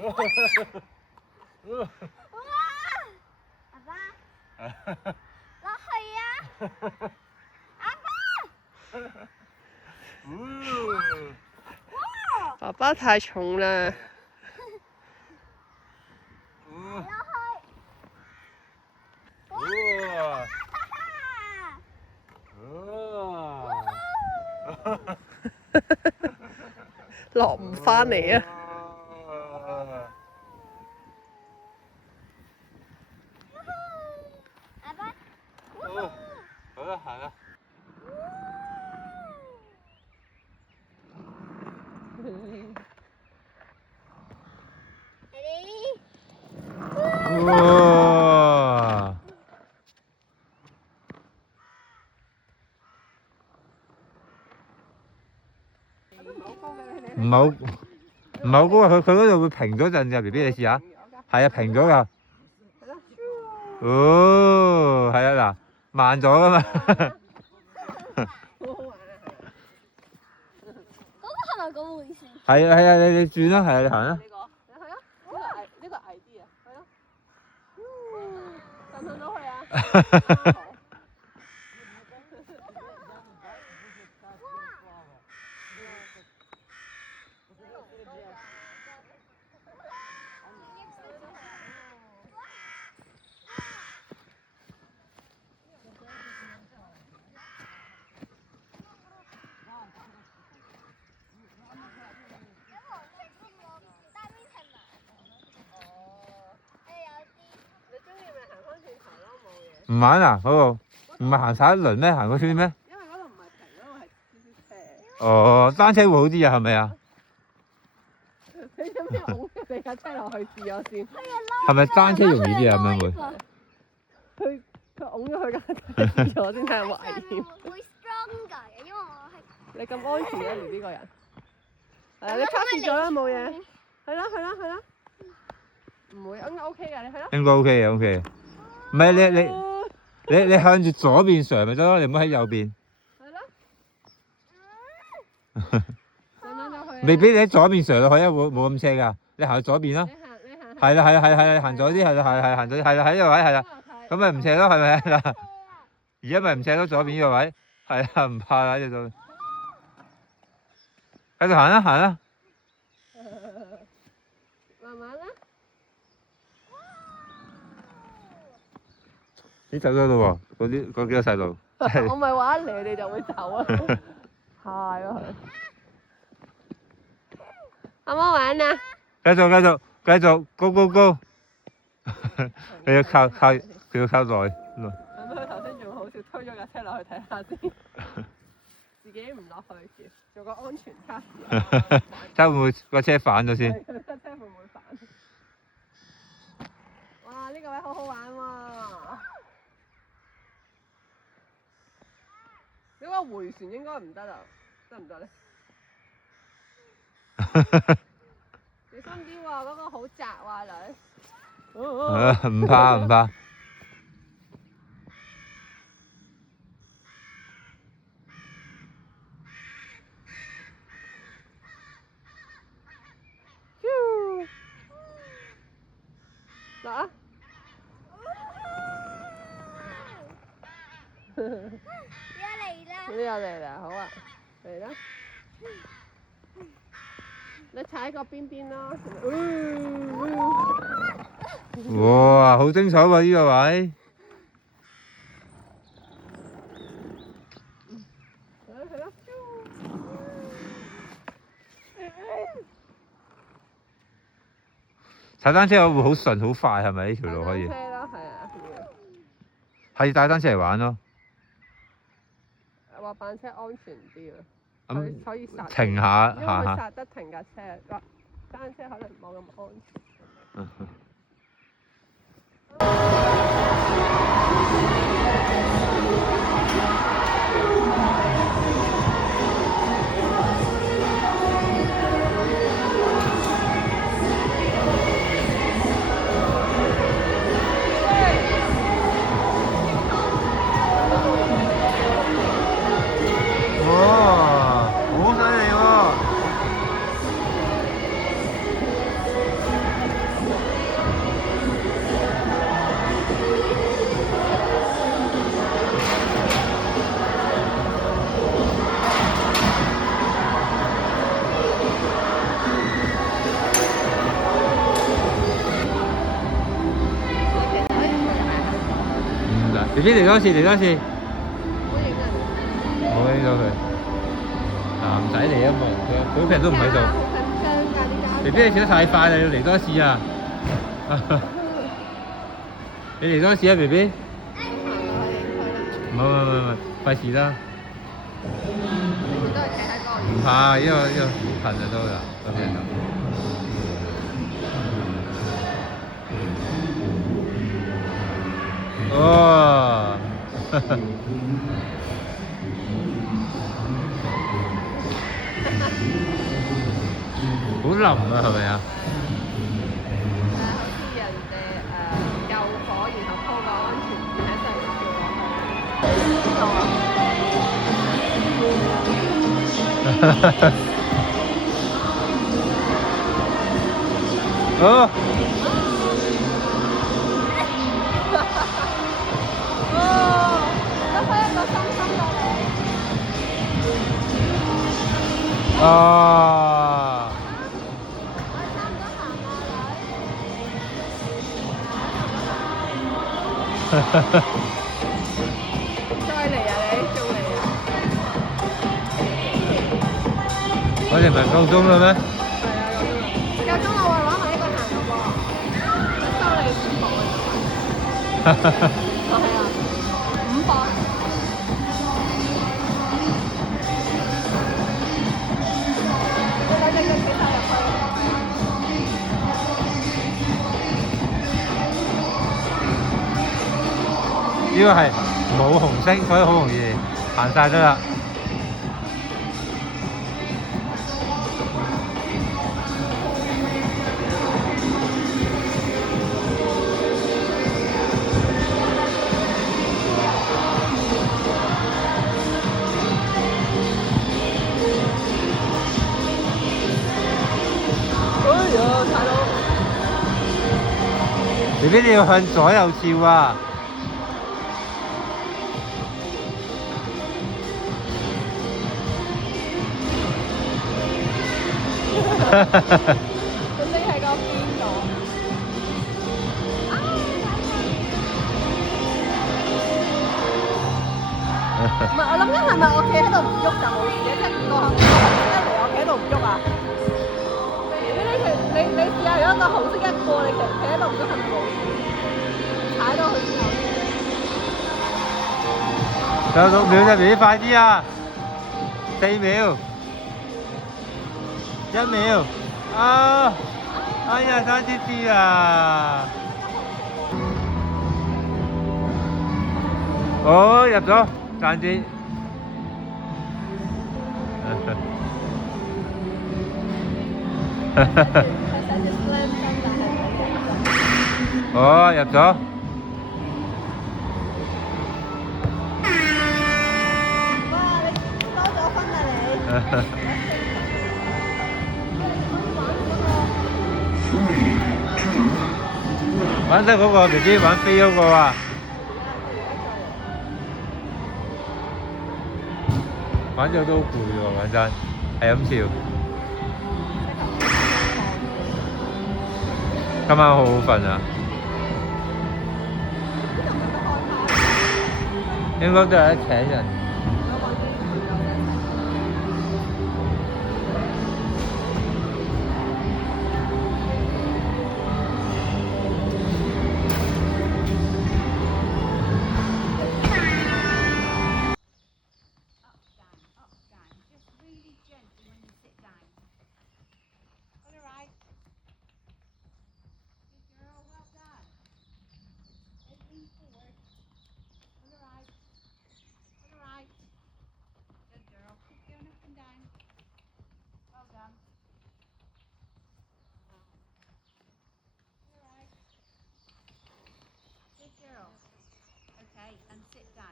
落去啊！阿爸，爸爸太重啦。落唔返嚟啊！阿爸，好啦，行啦。哇！唔好高啊！佢嗰度會平咗陣㗎，B B 你試下。係啊，平咗㗎。哦，係啊，嗱，慢咗㗎嘛。嗰個係咪個回旋？係啊係啊，你轉啦，係啊，你行啦。呢個矮啲啊，係咯。上唔上到去啊？唔玩啊？嗰度唔係行晒一輪咩？行個圈咩？因為嗰度唔係平，嗰度係少少斜。哦，單車會好啲啊？係咪啊？你有冇拱你架車落去試下先？係咪單車容易啲啊？咁樣會？佢拱咗佢架車試咗先睇下有冇危險。會 stronger 嘅，因為我係。你咁安全嘅呢個人？係啊，你測試咗啦，冇嘢。係啦。唔會，應該 OK 嘅，你係咯。應該 OK 嘅，OK 嘅。唔係你向住左邊上咪得咯，你唔好喺右邊。係咯。上咗去啊。未必你喺左邊上落去啊，冇咁斜㗎。你行去左邊咯。你行。係啦，行左啲，係啦，行左啲，係啦，喺呢個位係啦。咁咪唔斜咯，係咪啊？而家咪唔斜咯，左邊呢個位係啊，唔怕啦，呢度。繼續行啦。慢慢啦。你走咗咯喎，嗰幾個細路。我咪話一嚟你就會走啊！係咯，好唔好玩啊？繼續，go！ 你要靠，佢要靠耐。咁佢頭先仲好笑，推咗架車落去睇下先，自己唔落去做個安全測試。睇會唔會個車反咗先？車會唔會反？哇！呢個位好好玩喎！呢個迴旋應該唔得啦，得唔得咧？小心啲喎，嗰個好窄喎，女。唔怕。落啊！又嚟啦，好啊，嚟啦！你踩個邊邊咯。哇，好精彩喎！呢個位。係咯。踩單車會好順好快係咪？呢條路可以。單車咯，係啊。係帶單車嚟玩咯。滑板車安全啲啊，咁可以剎停下因為佢剎得停架車，單車可能冇咁安全。哇，好犀利喎！ B B 嚟多次，嚟多次，好影啊！冇影到佢。男仔嚟啊，冇人佢好平都唔喺度。好緊張㗎啲家長。B B 你跳得太快啦，要嚟多次啊！你嚟多次啊 B B。唔好，費事啦。都係企喺嗰個。唔怕，呢個好近就都啦，嗰邊就。哦，好腍啊，係咪啊？好似人哋救火，然後鋪個安全墊喺上面跳落去。哦。哦。再嚟啊你，仲嚟啊！我哋唔係夠鐘啦咩？係啊，夠鐘啦喎，玩埋呢個行咯喎，收你5磅啊！係啊，5磅。你兩隻腳企晒入去。呢個係冇紅色，所以好容易行晒得啦。哎呀，大佬！BB 你要向左右照啊！佢匿喺個邊度？唔係，我諗緊係咪我企喺度唔喐就冇事嘅，即係個紅色一嚟我企喺度唔喐啊！你試下，如果個紅色一過，你企喺度唔喐係咪冇事？踩到佢之後。仲有6秒啫 ，BB 快啲啊！4秒，1秒，啊！哎呀，差啲啲啊！哦，入咗，賺啲。哦，入咗。哇！你多咗分啊你！玩得嗰個 BB 玩飛嗰個啊！玩咗都好攰喎，講真，係咁笑。今晚好好瞓啊！應該都係一請人。Okay, and sit down.